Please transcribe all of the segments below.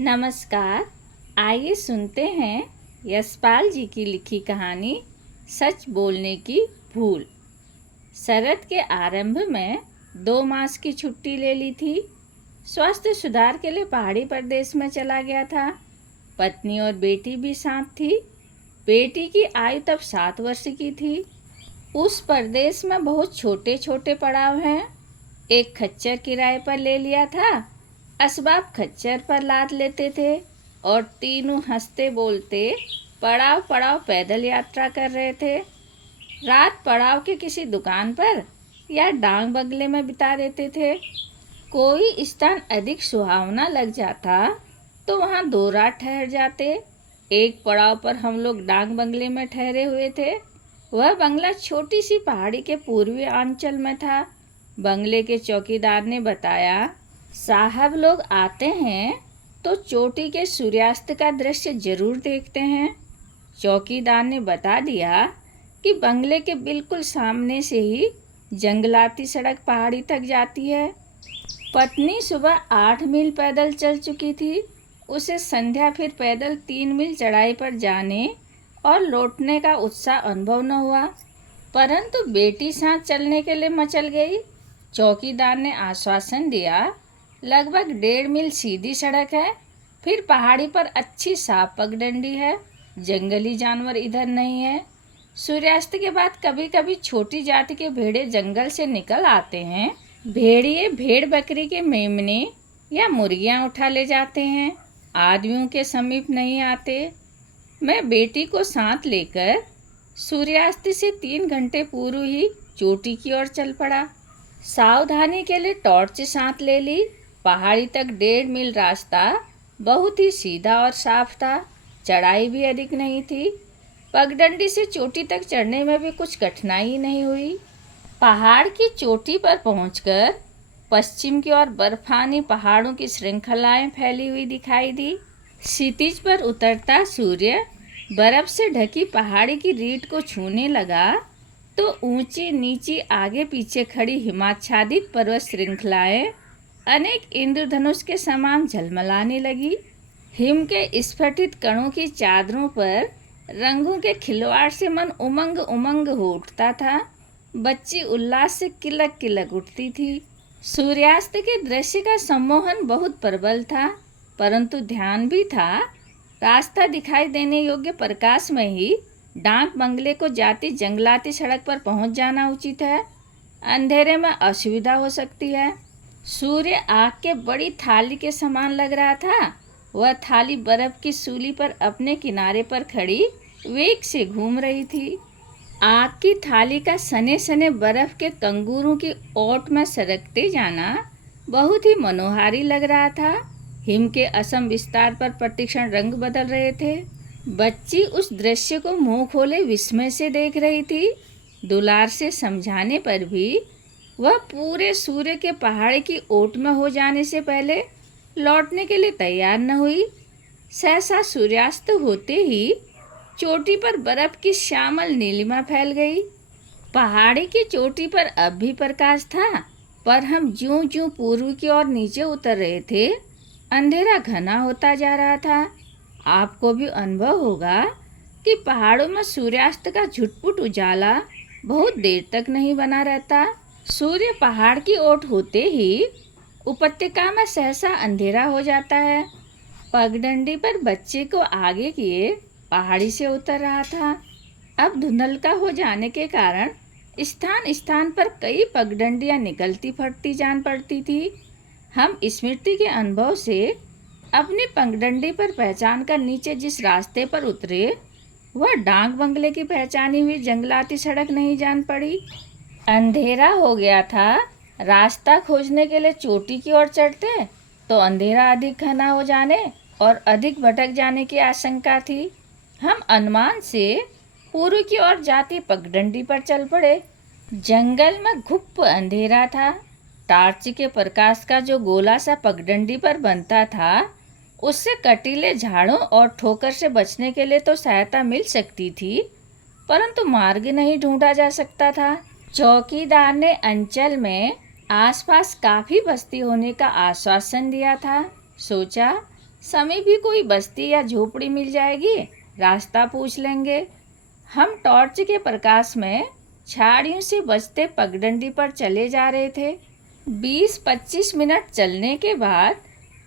नमस्कार। आइए सुनते हैं यशपाल जी की लिखी कहानी सच बोलने की भूल। शरद के आरंभ में 2 मास की छुट्टी ले ली थी। स्वास्थ्य सुधार के लिए पहाड़ी प्रदेश में चला गया था। पत्नी और बेटी भी साथ थी। बेटी की आयु तब 7 वर्ष की थी। उस प्रदेश में बहुत छोटे छोटे पड़ाव हैं। एक खच्चर किराए पर ले लिया था। असबाब खच्चर पर लाद लेते थे और तीनों हंसते बोलते पड़ाव पड़ाव पैदल यात्रा कर रहे थे। रात पड़ाव के किसी दुकान पर या डांग बंगले में बिता देते थे। कोई स्थान अधिक सुहावना लग जाता तो वहाँ 2 रात ठहर जाते। एक पड़ाव पर हम लोग डांग बंगले में ठहरे हुए थे। वह बंगला छोटी सी पहाड़ी के पूर्वी अंचल में था। बंगले के चौकीदार ने बताया, साहब लोग आते हैं तो चोटी के सूर्यास्त का दृश्य जरूर देखते हैं। चौकीदार ने बता दिया कि बंगले के बिल्कुल सामने से ही जंगलाती सड़क पहाड़ी तक जाती है। पत्नी सुबह 8 मील पैदल चल चुकी थी। उसे संध्या फिर पैदल 3 मील चढ़ाई पर जाने और लौटने का उत्साह अनुभव न हुआ, परंतु बेटी साथ चलने के लिए मचल गई। चौकीदार ने आश्वासन दिया, लगभग 1.5 मील सीधी सड़क है, फिर पहाड़ी पर अच्छी साफ पगडंडी है। जंगली जानवर इधर नहीं है। सूर्यास्त के बाद कभी कभी छोटी जाति के भेड़े जंगल से निकल आते हैं। भेड़िए भेड़ बकरी के मेमने या मुर्गियां उठा ले जाते हैं। आदमियों के समीप नहीं आते। मैं बेटी को साथ लेकर सूर्यास्त से 3 घंटे पूर्व ही चोटी की ओर चल पड़ा। सावधानी के लिए टॉर्च साथ ले ली। पहाड़ी तक 1.5 मील रास्ता बहुत ही सीधा और साफ था। चढ़ाई भी अधिक नहीं थी। पगडंडी से चोटी तक चढ़ने में भी कुछ कठिनाई नहीं हुई। पहाड़ की चोटी पर पहुंचकर पश्चिम की ओर बर्फानी पहाड़ों की श्रृंखलाएं फैली हुई दिखाई दी। क्षितिज पर उतरता सूर्य बर्फ से ढकी पहाड़ी की रीढ़ को छूने लगा तो ऊंची नीची आगे पीछे खड़ी हिमाच्छादित पर्वत श्रृंखलाएं अनेक इंद्रधनुष के समान झलमलाने लगी। हिम के स्फटित कणों की चादरों पर रंगों के खिलवाड़ से मन उमंग उमंग हो उठता था। बच्ची उल्लास से किलक किलक उठती थी। सूर्यास्त के दृश्य का सम्मोहन बहुत प्रबल था, परंतु ध्यान भी था। रास्ता दिखाई देने योग्य प्रकाश में ही डाक बंगले को जाती जंगलाती सड़क पर पहुंच जाना उचित है। अंधेरे में असुविधा हो सकती है। सूर्य आग के बड़ी थाली के समान लग रहा था। वह थाली बर्फ की सूली पर अपने किनारे पर खड़ी वेग से घूम रही थी। आग की थाली का सने सने बर्फ के कंगूरों की ओट में सरकते जाना बहुत ही मनोहारी लग रहा था। हिम के असम विस्तार पर प्रतिक्षण रंग बदल रहे थे। बच्ची उस दृश्य को मुंह खोले विस्मय से देख रही थी। दुलार से समझाने पर भी वह पूरे सूर्य के पहाड़ की ओट में हो जाने से पहले लौटने के लिए तैयार न हुई। सहसा सूर्यास्त होते ही चोटी पर बर्फ की श्यामल नीलिमा फैल गई। पहाड़ी की चोटी पर अब भी प्रकाश था, पर हम ज्यों ज्यों पूर्व की ओर नीचे उतर रहे थे, अंधेरा घना होता जा रहा था। आपको भी अनुभव होगा कि पहाड़ों में सूर्यास्त का झुटपुट उजाला बहुत देर तक नहीं बना रहता। सूर्य पहाड़ की ओट होते ही उपत्यका में सहसा अंधेरा हो जाता है। पगडंडी पर बच्चे को आगे किए पहाड़ी से उतर रहा था। अब धुंधलका हो जाने के कारण स्थान स्थान पर कई पगडंडियां निकलती फटती जान पड़ती थी। हम स्मृति के अनुभव से अपनी पगडंडी पर पहचान कर नीचे जिस रास्ते पर उतरे वह डाक बंगले की पहचानी हुई जंगलाती सड़क नहीं जान पड़ी। अंधेरा हो गया था। रास्ता खोजने के लिए चोटी की ओर चढ़ते तो अंधेरा अधिक घना हो जाने और अधिक भटक जाने की आशंका थी। हम अनुमान से पूर्व की ओर जाती पगडंडी पर चल पड़े। जंगल में घुप अंधेरा था। टार्च के प्रकाश का जो गोला सा पगडंडी पर बनता था, उससे कटीले झाड़ों और ठोकर से बचने के लिए तो सहायता मिल सकती थी, परंतु मार्ग नहीं ढूंढा जा सकता था। चौकीदार ने अंचल में आसपास काफी बस्ती होने का आश्वासन दिया था। सोचा समी भी कोई बस्ती या झोपड़ी मिल जाएगी, रास्ता पूछ लेंगे। हम टॉर्च के प्रकाश में झाड़ियों से बचते पगडंडी पर चले जा रहे थे। 20-25 मिनट चलने के बाद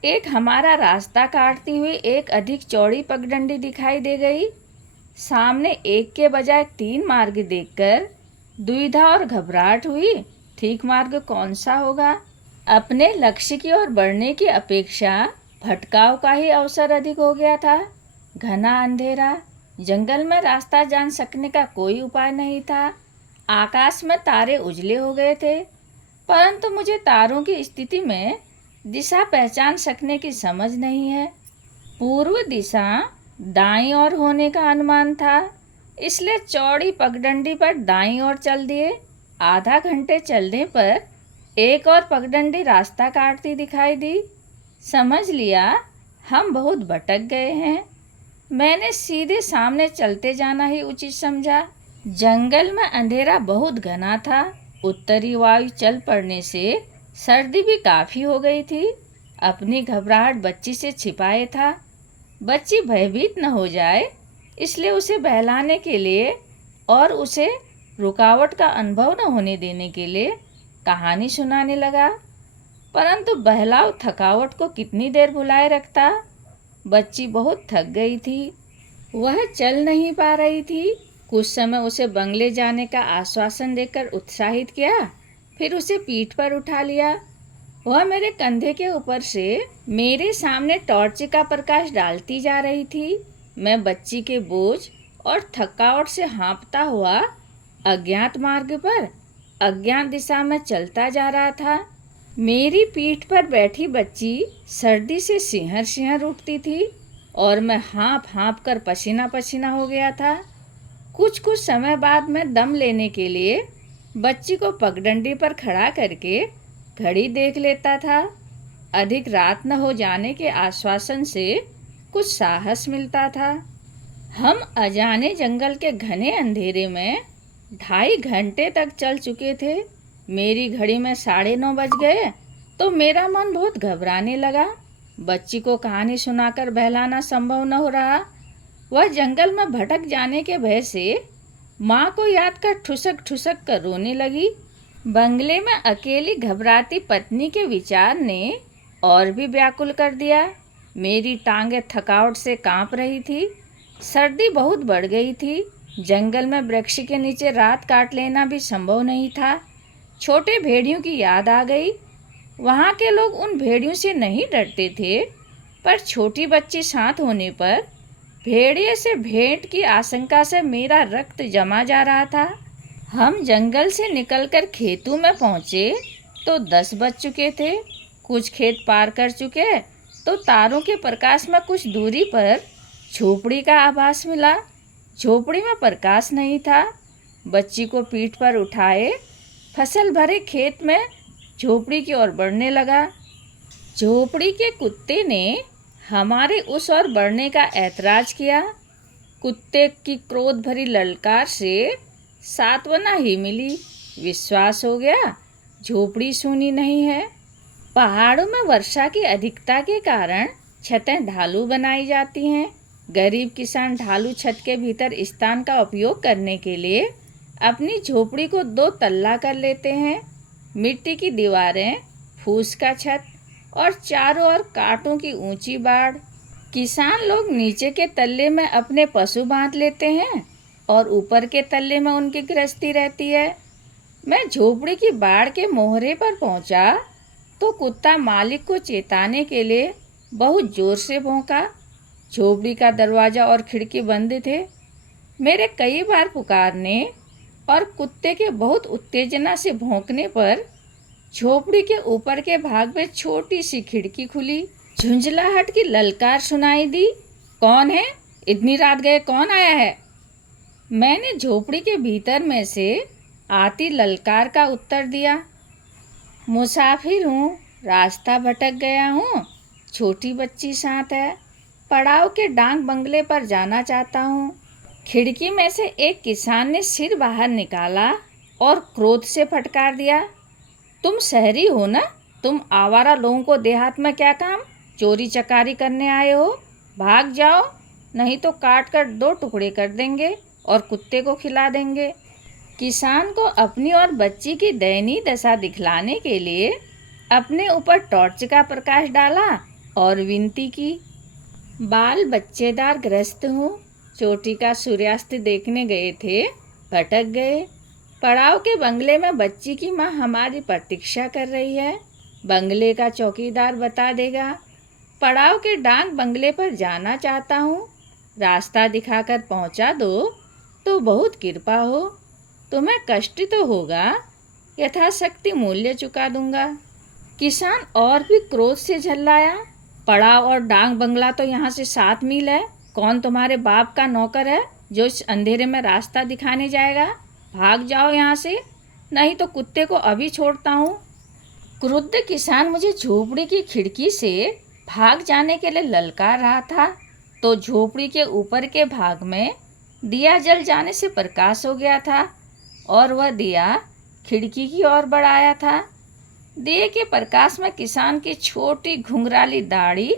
एक हमारा रास्ता काटती हुई एक अधिक चौड़ी पगडंडी दिखाई दे गई। सामने एक के बजाय 3 मार्ग देखकर दुविधा और घबराहट हुई। ठीक मार्ग कौन सा होगा? अपने लक्ष्य की ओर बढ़ने की अपेक्षा भटकाव का ही अवसर अधिक हो गया था। घना अंधेरा, जंगल में रास्ता जान सकने का कोई उपाय नहीं था। आकाश में तारे उजले हो गए थे, परंतु मुझे तारों की स्थिति में दिशा पहचान सकने की समझ नहीं है। पूर्व दिशा दाईं ओर होने का अनुमान था, इसलिए चौड़ी पगडंडी पर दाईं ओर चल दिए। आधा घंटे चलने पर एक और पगडंडी रास्ता काटती दिखाई दी। समझ लिया हम बहुत भटक गए हैं। मैंने सीधे सामने चलते जाना ही उचित समझा। जंगल में अंधेरा बहुत घना था। उत्तरी वायु चल पड़ने से सर्दी भी काफ़ी हो गई थी। अपनी घबराहट बच्ची से छिपाए था। बच्ची भयभीत न हो जाए, इसलिए उसे बहलाने के लिए और उसे रुकावट का अनुभव न होने देने के लिए कहानी सुनाने लगा। परंतु बहलाव थकावट को कितनी देर भुलाए रखता। बच्ची बहुत थक गई थी, वह चल नहीं पा रही थी। कुछ समय उसे बंगले जाने का आश्वासन देकर उत्साहित किया, फिर उसे पीठ पर उठा लिया। वह मेरे कंधे के ऊपर से मेरे सामने टॉर्च का प्रकाश डालती जा रही थी। मैं बच्ची के बोझ और थकावट से हाँफता हुआ अज्ञात मार्ग पर अज्ञात दिशा में चलता जा रहा था। मेरी पीठ पर बैठी बच्ची सर्दी से सिहर सिहर उठती थी और मैं हाँफ कर पसीना पसीना हो गया था। कुछ समय बाद मैं दम लेने के लिए बच्ची को पगडंडी पर खड़ा करके घड़ी देख लेता था। अधिक रात न हो जाने के आश्वासन से कुछ साहस मिलता था। हम अजाने जंगल के घने अंधेरे में 2.5 घंटे तक चल चुके थे। मेरी घड़ी में 9:30 बज गए तो मेरा मन बहुत घबराने लगा। बच्ची को कहानी सुनाकर बहलाना संभव न हो रहा। वह जंगल में भटक जाने के भय से माँ को याद कर ठुसक कर रोने लगी। बंगले में अकेली घबराती पत्नी के विचार ने और भी व्याकुल कर दिया। मेरी टांगें थकावट से कांप रही थी। सर्दी बहुत बढ़ गई थी। जंगल में वृक्ष के नीचे रात काट लेना भी संभव नहीं था। छोटे भेड़ियों की याद आ गई। वहाँ के लोग उन भेड़ियों से नहीं डरते थे, पर छोटी बच्ची साथ होने पर भेड़िए से भेंट की आशंका से मेरा रक्त जमा जा रहा था। हम जंगल से निकलकर खेतों में पहुँचे तो 10 बज चुके थे। कुछ खेत पार कर चुके तो तारों के प्रकाश में कुछ दूरी पर झोपड़ी का आभास मिला। झोपड़ी में प्रकाश नहीं था। बच्ची को पीठ पर उठाए फसल भरे खेत में झोपड़ी की ओर बढ़ने लगा। झोपड़ी के कुत्ते ने हमारे उस ओर बढ़ने का ऐतराज किया। कुत्ते की क्रोध भरी ललकार से सांत्वना ही मिली। विश्वास हो गया झोपड़ी सूनी नहीं है। पहाड़ों में वर्षा की अधिकता के कारण छतें ढालू बनाई जाती हैं। गरीब किसान ढालू छत के भीतर स्थान का उपयोग करने के लिए अपनी झोपड़ी को 2 तल्ला कर लेते हैं। मिट्टी की दीवारें, फूस का छत और चारों ओर कांटों की ऊंची बाड़। किसान लोग नीचे के तल्ले में अपने पशु बांध लेते हैं और ऊपर के तल्ले में उनकी गृहस्थी रहती है। मैं झोपड़ी की बाड़ के मोहरे पर पहुंचा तो कुत्ता मालिक को चेताने के लिए बहुत जोर से भौंका। झोपड़ी का दरवाज़ा और खिड़की बंद थे। मेरे कई बार पुकारने और कुत्ते के बहुत उत्तेजना से भौंकने पर झोपड़ी के ऊपर के भाग में छोटी सी खिड़की खुली। झुंझलाहट की ललकार सुनाई दी। कौन है? इतनी रात गए कौन आया है? मैंने झोपड़ी के भीतर में से आती ललकार का उत्तर दिया। मुसाफिर हूँ, रास्ता भटक गया हूँ। छोटी बच्ची साथ है। पड़ाव के डांग बंगले पर जाना चाहता हूँ। खिड़की में से एक किसान ने सिर बाहर निकाला और क्रोध से फटकार दिया। तुम शहरी हो ना? तुम आवारा लोगों को देहात में क्या काम, चोरी चकारी करने आए हो? भाग जाओ, नहीं तो काट कर 2 टुकड़े कर देंगे और कुत्ते को खिला देंगे। किसान को अपनी और बच्ची की दयनीय दशा दिखलाने के लिए अपने ऊपर टॉर्च का प्रकाश डाला और विनती की। बाल बच्चेदार गृहस्थ हूँ, चोटी का सूर्यास्त देखने गए थे, भटक गए। पड़ाव के बंगले में बच्ची की माँ हमारी प्रतीक्षा कर रही है, बंगले का चौकीदार बता देगा। पड़ाव के डाक बंगले पर जाना चाहता हूँ, रास्ता दिखाकर पहुँचा दो तो बहुत कृपा हो। तुम्हें कष्ट तो होगा, यथाशक्ति मूल्य चुका दूंगा। किसान और भी क्रोध से झल्लाया। पड़ाव और डाक बंगला तो यहाँ से 7 मील है। कौन तुम्हारे बाप का नौकर है जो इस अंधेरे में रास्ता दिखाने जाएगा? भाग जाओ यहाँ से, नहीं तो कुत्ते को अभी छोड़ता हूँ। क्रुद्ध किसान मुझे झोपड़ी की खिड़की से भाग जाने के लिए ललकार रहा था तो झोपड़ी के ऊपर के भाग में दिया जल जाने से प्रकाश हो गया था और वह दिया खिड़की की ओर बढ़ाया था। दिए के प्रकाश में किसान की छोटी घुंघराली दाढ़ी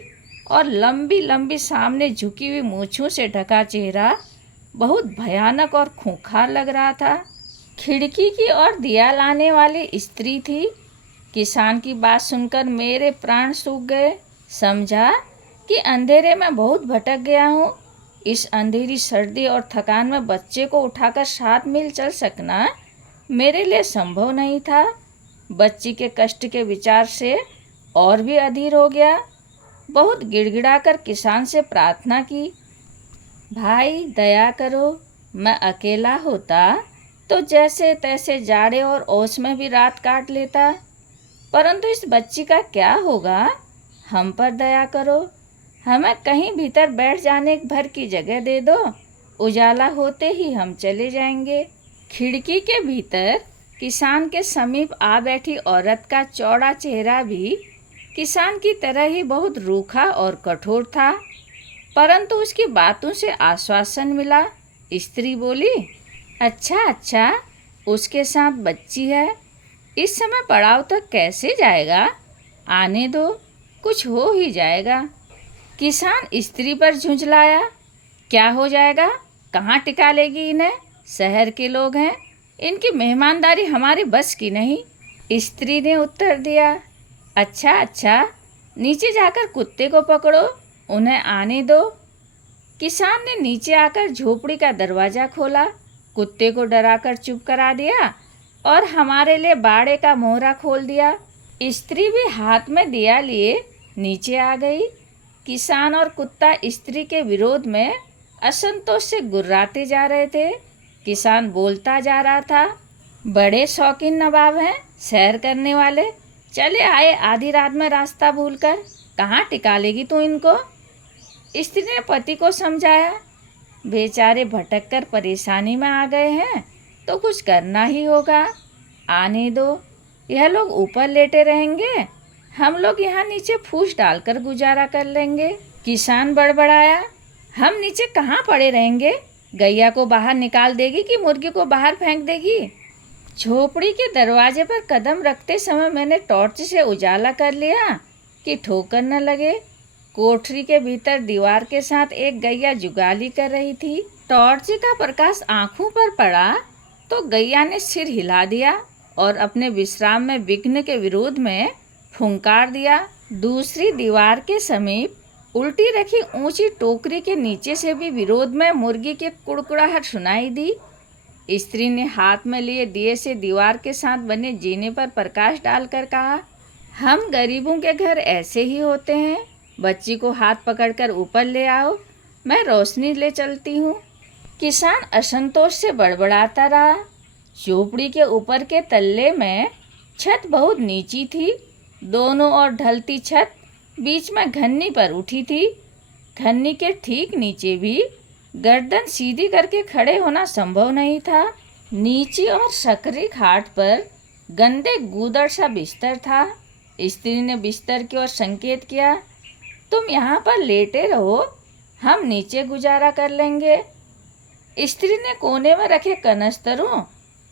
और लंबी लंबी सामने झुकी हुई मूंछों से ढका चेहरा बहुत भयानक और खूंखार लग रहा था। खिड़की की ओर दिया लाने वाली स्त्री थी। किसान की बात सुनकर मेरे प्राण सूख गए। समझा कि अंधेरे में बहुत भटक गया हूँ। इस अंधेरी सर्दी और थकान में बच्चे को उठाकर 7 मील चल सकना मेरे लिए संभव नहीं था। बच्ची के कष्ट के विचार से और भी अधीर हो गया। बहुत गिड़गिड़ाकर किसान से प्रार्थना की, भाई दया करो, मैं अकेला होता तो जैसे तैसे जाड़े और ओस में भी रात काट लेता, परंतु इस बच्ची का क्या होगा? हम पर दया करो, हमें कहीं भीतर बैठ जाने भर की जगह दे दो, उजाला होते ही हम चले जाएंगे। खिड़की के भीतर किसान के समीप आ बैठी औरत का चौड़ा चेहरा भी किसान की तरह ही बहुत रूखा और कठोर था, परंतु उसकी बातों से आश्वासन मिला। स्त्री बोली, अच्छा, उसके साथ बच्ची है, इस समय पड़ाव तक कैसे जाएगा? आने दो, कुछ हो ही जाएगा। किसान स्त्री पर झुंझलाया, क्या हो जाएगा? कहाँ टिका लेगी इन्हें? शहर के लोग हैं, इनकी मेहमानदारी हमारे बस की नहीं। स्त्री ने उत्तर दिया, अच्छा, नीचे जाकर कुत्ते को पकड़ो, उन्हें आने दो। किसान ने नीचे आकर झोपड़ी का दरवाज़ा खोला, कुत्ते को डराकर चुप करा दिया और हमारे लिए बाड़े का मोहरा खोल दिया। स्त्री भी हाथ में दिया लिए नीचे आ गई। किसान और कुत्ता स्त्री के विरोध में असंतोष से गुर्राते जा रहे थे। किसान बोलता जा रहा था, बड़े शौकीन नवाब हैं, सैर करने वाले, चले आए आधी रात में रास्ता भूलकर, कहाँ टिका लेगी तू इनको? स्त्री ने पति को समझाया, बेचारे भटक कर परेशानी में आ गए हैं तो कुछ करना ही होगा, आने दो, यह लोग ऊपर लेटे रहेंगे, हम लोग यहाँ नीचे फूस डालकर गुजारा कर लेंगे। किसान बड़बड़ाया, हम नीचे कहाँ पड़े रहेंगे? गैया को बाहर निकाल देगी कि मुर्गी को बाहर फेंक देगी? झोपड़ी के दरवाजे पर कदम रखते समय मैंने टॉर्च से उजाला कर लिया कि ठोकर न लगे। कोठरी के भीतर दीवार के साथ एक गैया जुगाली कर रही थी। टॉर्च का प्रकाश आंखों पर पड़ा तो गैया ने सिर हिला दिया और अपने विश्राम में विघ्न के विरोध में फुंकार दिया। दूसरी दीवार के समीप उल्टी रखी ऊंची टोकरी के नीचे से भी विरोध में मुर्गी की कुड़कुड़ाहट सुनाई दी। स्त्री ने हाथ में लिए दिए से दीवार के साथ बने जीने पर प्रकाश डालकर कहा, हम गरीबों के घर ऐसे ही होते हैं, बच्ची को हाथ पकड़कर ऊपर ले आओ, मैं रोशनी ले चलती हूँ। किसान असंतोष से बड़बड़ाता रहा। झोपड़ी के ऊपर के तल्ले में छत बहुत नीची थी, दोनों ओर ढलती छत बीच में घन्नी पर उठी थी। घन्नी के ठीक नीचे भी गर्दन सीधी करके खड़े होना संभव नहीं था। नीची और सकरी खाट पर गंदे गूदड़ सा बिस्तर था। स्त्री ने बिस्तर की ओर संकेत किया, तुम यहाँ पर लेटे रहो, हम नीचे गुजारा कर लेंगे। स्त्री ने कोने में रखे कनस्तरों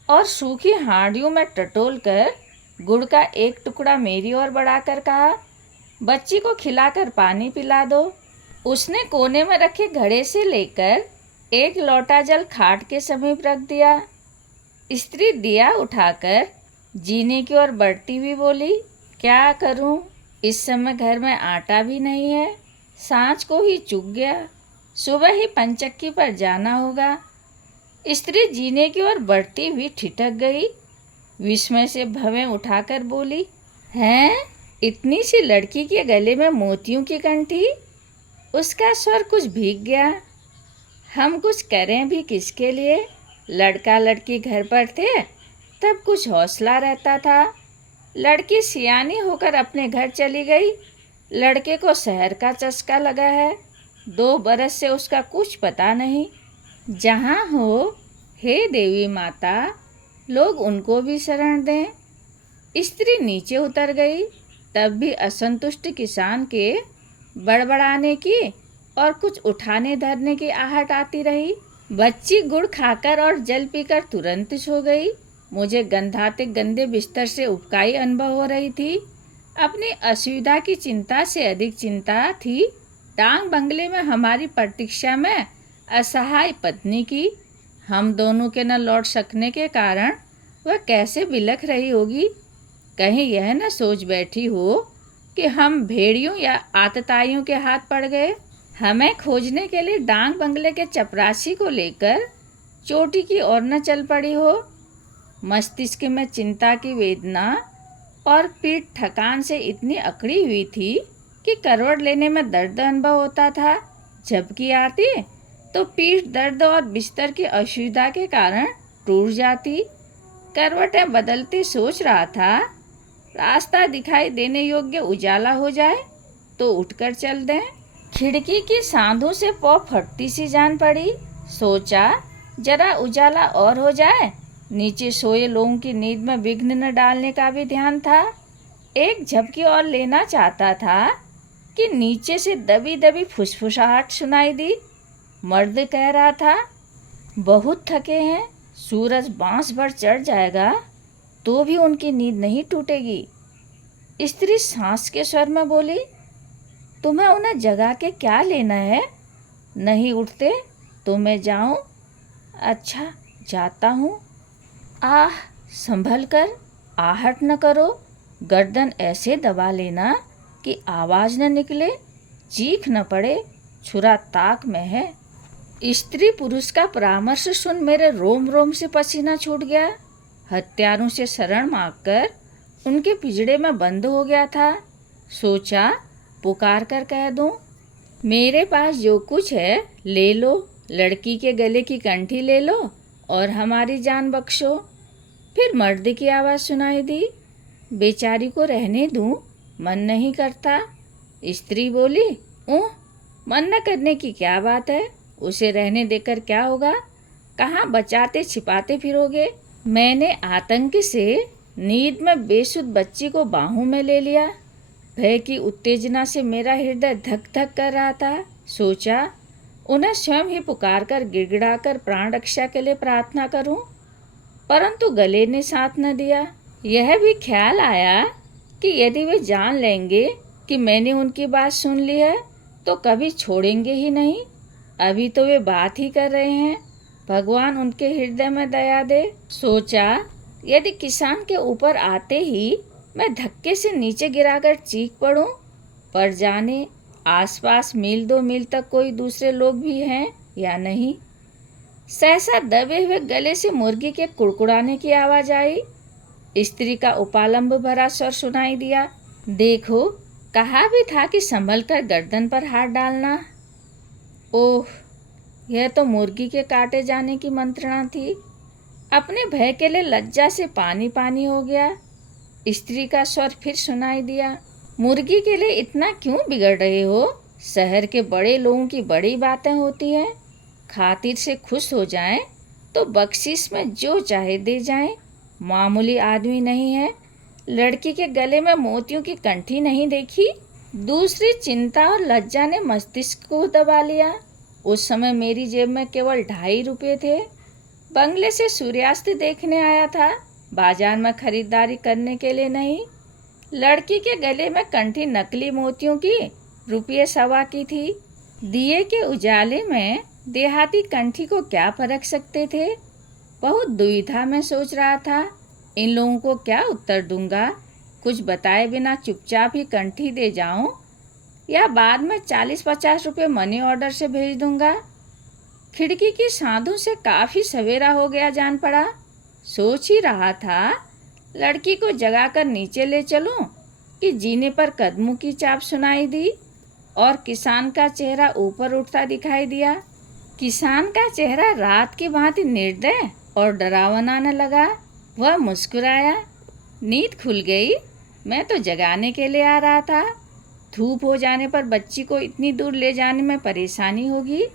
और सूखी हांडियों में टटोल कर गुड़ का एक टुकड़ा मेरी ओर बढ़ाकर कहा, बच्ची को खिलाकर पानी पिला दो। उसने कोने में रखे घड़े से लेकर एक लोटा जल खाट के समीप रख दिया। स्त्री दिया उठाकर जीने की ओर बढ़ती हुई बोली, क्या करूं? इस समय घर में आटा भी नहीं है, सांझ को ही चुक गया, सुबह ही पंचक्की पर जाना होगा। स्त्री जीने की ओर बढ़ती हुई ठिठक गई, विस्मय से भवें उठाकर बोली, हैं? इतनी सी लड़की के गले में मोतियों की कंठी? उसका स्वर कुछ भीग गया। हम कुछ करें भी किसके लिए? लड़का लड़की घर पर थे तब कुछ हौसला रहता था। लड़की सियानी होकर अपने घर चली गई। लड़के को शहर का चस्का लगा है, 2 बरस से उसका कुछ पता नहीं। जहाँ हो, हे देवी माता, लोग उनको भी शरण दें। स्त्री नीचे उतर गई, तब भी असंतुष्ट किसान के बड़बड़ाने की और कुछ उठाने धरने की आहट आती रही। बच्ची गुड़ खाकर और जल पीकर तुरंत सो गई। मुझे गंधाते गंदे बिस्तर से उबकाई अनुभव हो रही थी। अपनी असुविधा की चिंता से अधिक चिंता थी डांग बंगले में हमारी प्रतीक्षा में असहाय पत्नी की। हम दोनों के न लौट सकने के कारण वह कैसे बिलख रही होगी। कहीं यह न सोच बैठी हो कि हम भेड़ियों या आतताइयों के हाथ पड़ गए। हमें खोजने के लिए डांग बंगले के चपरासी को लेकर चोटी की ओर न चल पड़ी हो। मस्तिष्क में चिंता की वेदना और पीठ थकान से इतनी अकड़ी हुई थी कि करवट लेने में दर्द अनुभव होता था। झपकी आती तो पीठ दर्द और बिस्तर की असुविधा के कारण टूट जाती। करवटें बदलती सोच रहा था, रास्ता दिखाई देने योग्य उजाला हो जाए तो उठकर चल दें। खिड़की की सांधों से पौ फटती सी जान पड़ी। सोचा जरा उजाला और हो जाए। नीचे सोए लोगों की नींद में विघ्न न डालने का भी ध्यान था। एक झपकी और लेना चाहता था कि नीचे से दबी दबी फुसफुसाहट सुनाई दी। मर्द कह रहा था, बहुत थके हैं, सूरज बांस भर चढ़ जाएगा तो भी उनकी नींद नहीं टूटेगी। स्त्री सांस के स्वर में बोली, तुम्हें उन्हें जगा के क्या लेना है? नहीं उठते तो मैं जाऊं? अच्छा, जाता हूँ। आह, संभल कर, आहट न करो। गर्दन ऐसे दबा लेना कि आवाज़ न निकले, चीख न पड़े, छुरा ताक में है। स्त्री पुरुष का परामर्श सुन मेरे रोम रोम से पसीना छूट गया। हत्यारों से शरण मांगकर उनके पिंजड़े में बंद हो गया था। सोचा पुकार कर कह दूं, मेरे पास जो कुछ है ले लो, लड़की के गले की कंठी ले लो और हमारी जान बख्शो। फिर मर्द की आवाज़ सुनाई दी, बेचारी को रहने दूं, मन नहीं करता। स्त्री बोली, ऊँ, मन न करने की क्या बात है, उसे रहने देकर क्या होगा, कहाँ बचाते छिपाते फिरोगे। मैंने आतंक से नींद में बेसुध बच्ची को बाहों में ले लिया। भय की उत्तेजना से मेरा हृदय धक धक कर रहा था। सोचा उन्हें स्वयं ही पुकार कर गिड़गिड़ा कर प्राण रक्षा के लिए प्रार्थना करूं, परंतु गले ने साथ न दिया। यह भी ख्याल आया कि यदि वे जान लेंगे कि मैंने उनकी बात सुन ली है तो कभी छोड़ेंगे ही नहीं। अभी तो वे बात ही कर रहे हैं, भगवान उनके हृदय में दया दे। सोचा यदि किसान के ऊपर आते ही मैं धक्के से नीचे गिराकर चीख पड़ूं, पर जाने आसपास मील 2 मील तक कोई दूसरे लोग भी हैं या नहीं। सहसा दबे हुए गले से मुर्गी के कुड़कुड़ाने की आवाज आई। स्त्री का उपालंब भरा स्वर सुनाई दिया, देखो कहा भी था कि संभल कर गर्दन पर हाथ डालना। ओह, यह तो मुर्गी के काटे जाने की मंत्रणा थी। अपने भय के लिए लज्जा से पानी पानी हो गया। स्त्री का स्वर फिर सुनाई दिया, मुर्गी के लिए इतना क्यों बिगड़ रहे हो? शहर के बड़े लोगों की बड़ी बातें होती हैं, खातिर से खुश हो जाएं तो बख्शिश में जो चाहे दे जाएं। मामूली आदमी नहीं है। लड़की के गले में मोतियों की कंठी नहीं देखी। दूसरी चिंता और लज्जा ने मस्तिष्क को दबा लिया। उस समय मेरी जेब में केवल 2.5 रुपये थे। बंगले से सूर्यास्त देखने आया था, बाजार में खरीदारी करने के लिए नहीं। लड़की के गले में कंठी नकली मोतियों की ₹1.25 की थी। दिए के उजाले में देहाती कंठी को क्या परख सकते थे। बहुत दुविधा में सोच रहा था, इन लोगों को क्या उत्तर दूंगा। कुछ बताए बिना चुपचाप ही कंठी दे जाऊं या बाद में 40-50 रुपये मनी ऑर्डर से भेज दूंगा। खिड़की की सांधों से काफ़ी सवेरा हो गया जान पड़ा। सोच ही रहा था लड़की को जगाकर नीचे ले चलूं कि जीने पर कदमों की चाप सुनाई दी और किसान का चेहरा ऊपर उठता दिखाई दिया। किसान का चेहरा रात की भांति निर्दय और डरावना न लगा। वह मुस्कुराया। नींद खुल गई। मैं तो जगाने के लिए आ रहा था। धूप हो जाने पर बच्ची को इतनी दूर ले जाने में परेशानी होगी।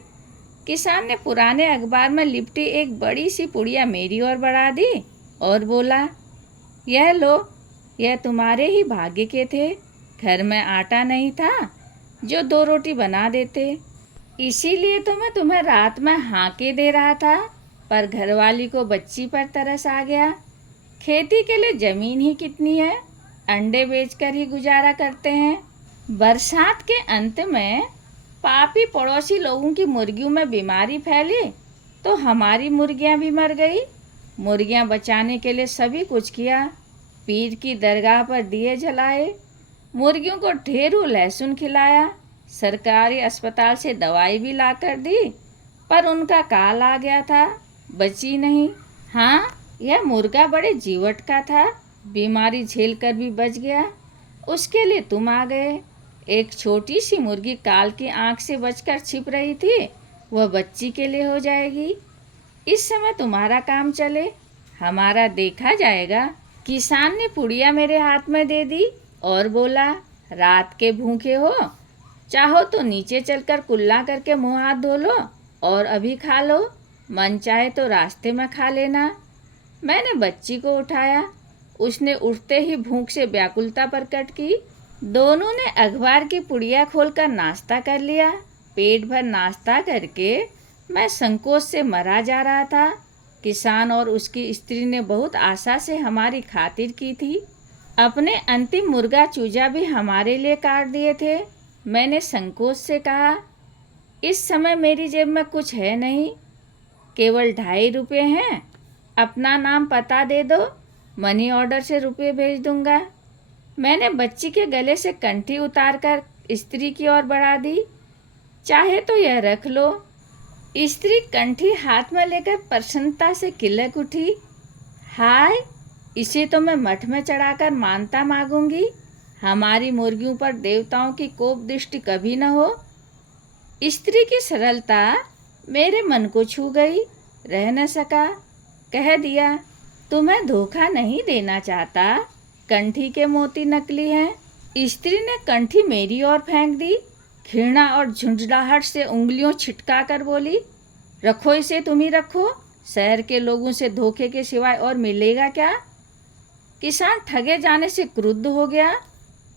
किसान ने पुराने अखबार में लिपटी एक बड़ी सी पुड़िया मेरी ओर बढ़ा दी और बोला, यह लो, यह तुम्हारे ही भाग्य के थे। घर में आटा नहीं था जो 2 रोटी बना देते, इसीलिए तो मैं तुम्हें रात में हाके दे रहा था। पर घरवाली को बच्ची पर तरस आ गया। खेती के लिए ज़मीन ही कितनी है, अंडे बेचकर ही गुजारा करते हैं। बरसात के अंत में पापी पड़ोसी लोगों की मुर्गियों में बीमारी फैली तो हमारी मुर्गियां भी मर गई। मुर्गियां बचाने के लिए सभी कुछ किया। पीर की दरगाह पर दिए जलाए, मुर्गियों को ढेरों लहसुन खिलाया, सरकारी अस्पताल से दवाई भी लाकर दी, पर उनका काल आ गया था, बची नहीं। हाँ, यह मुर्गा बड़े जीवट का था, बीमारी झेल कर भी बच गया। उसके लिए तुम आ गए। एक छोटी सी मुर्गी काल की आंख से बचकर छिप रही थी, वह बच्ची के लिए हो जाएगी। इस समय तुम्हारा काम चले, हमारा देखा जाएगा। किसान ने पुड़िया मेरे हाथ में दे दी और बोला, रात के भूखे हो, चाहो तो नीचे चलकर कुल्ला करके मुंह हाथ धो लो और अभी खा लो, मन चाहे तो रास्ते में खा लेना। मैंने बच्ची को उठाया। उसने उठते ही भूख से व्याकुलता प्रकट की। दोनों ने अखबार की पुड़िया खोलकर नाश्ता कर लिया। पेट भर नाश्ता करके मैं संकोच से मरा जा रहा था। किसान और उसकी स्त्री ने बहुत आशा से हमारी खातिर की थी। अपने अंतिम मुर्गा चूजा भी हमारे लिए काट दिए थे। मैंने संकोच से कहा, इस समय मेरी जेब में कुछ है नहीं, केवल 2.5 रुपये हैं। अपना नाम पता दे दो, मनी ऑर्डर से रुपये भेज दूंगा। मैंने बच्ची के गले से कंठी उतारकर स्त्री की ओर बढ़ा दी। चाहे तो यह रख लो। स्त्री कंठी हाथ में लेकर प्रसन्नता से किलक उठी। हाय, इसे तो मैं मठ में चढ़ाकर मानता मांगूंगी। हमारी मुर्गियों पर देवताओं की कोप दृष्टि कभी न हो। स्त्री की सरलता मेरे मन को छू गई। रह न सका, कह दिया, तुम्हें धोखा नहीं देना चाहता, कंठी के मोती नकली हैं। स्त्री ने कंठी मेरी ओर फेंक दी। घृणा और झुंझलाहट से उंगलियों छिटका कर बोली, रखो इसे, तुम ही रखो। शहर के लोगों से धोखे के सिवाय और मिलेगा क्या। किसान ठगे जाने से क्रुद्ध हो गया।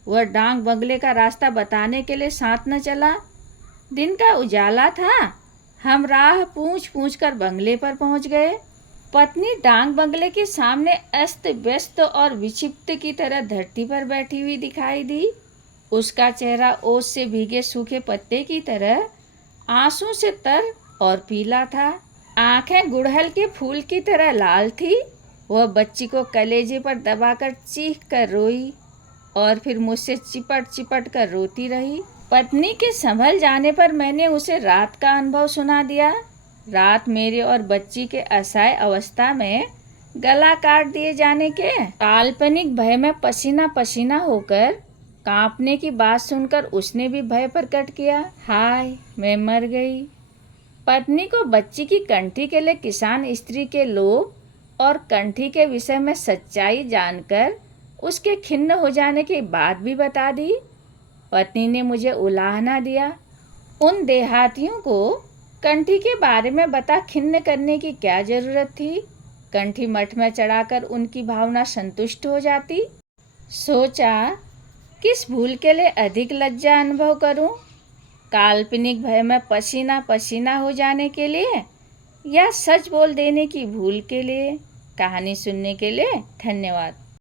वह डांग बंगले का रास्ता बताने के लिए साथ न चला। दिन का उजाला था। हम राह पूछ पूछ कर बंगले पर पहुंच गए। पत्नी डांग बंगले के सामने अस्त व्यस्त और विक्षिप्त की तरह धरती पर बैठी हुई दिखाई दी। उसका चेहरा ओस से भीगे सूखे पत्ते की तरह आंसू से तर और पीला था। आंखें गुड़हल के फूल की तरह लाल थी। वह बच्ची को कलेजे पर दबाकर चीख कर रोई और फिर मुझसे चिपट चिपट कर रोती रही। पत्नी के संभल जाने पर मैंने उसे रात का अनुभव सुना दिया। रात मेरे और बच्ची के असहाय अवस्था में गला काट दिए जाने के काल्पनिक भय में पसीना पसीना होकर कांपने की बात सुनकर उसने भी भय प्रकट किया। हाय, मैं मर गई। पत्नी को बच्ची की कंठी के लिए किसान स्त्री के लोभ और कंठी के विषय में सच्चाई जानकर उसके खिन्न हो जाने की बात भी बता दी। पत्नी ने मुझे उलाहना दिया। उन देहातियों को कंठी के बारे में बता खिन्न करने की क्या जरूरत थी। कंठी मठ में चढ़ाकर उनकी भावना संतुष्ट हो जाती। सोचा, किस भूल के लिए अधिक लज्जा अनुभव करूं, काल्पनिक भय में पसीना पसीना हो जाने के लिए या सच बोल देने की भूल के लिए। कहानी सुनने के लिए धन्यवाद।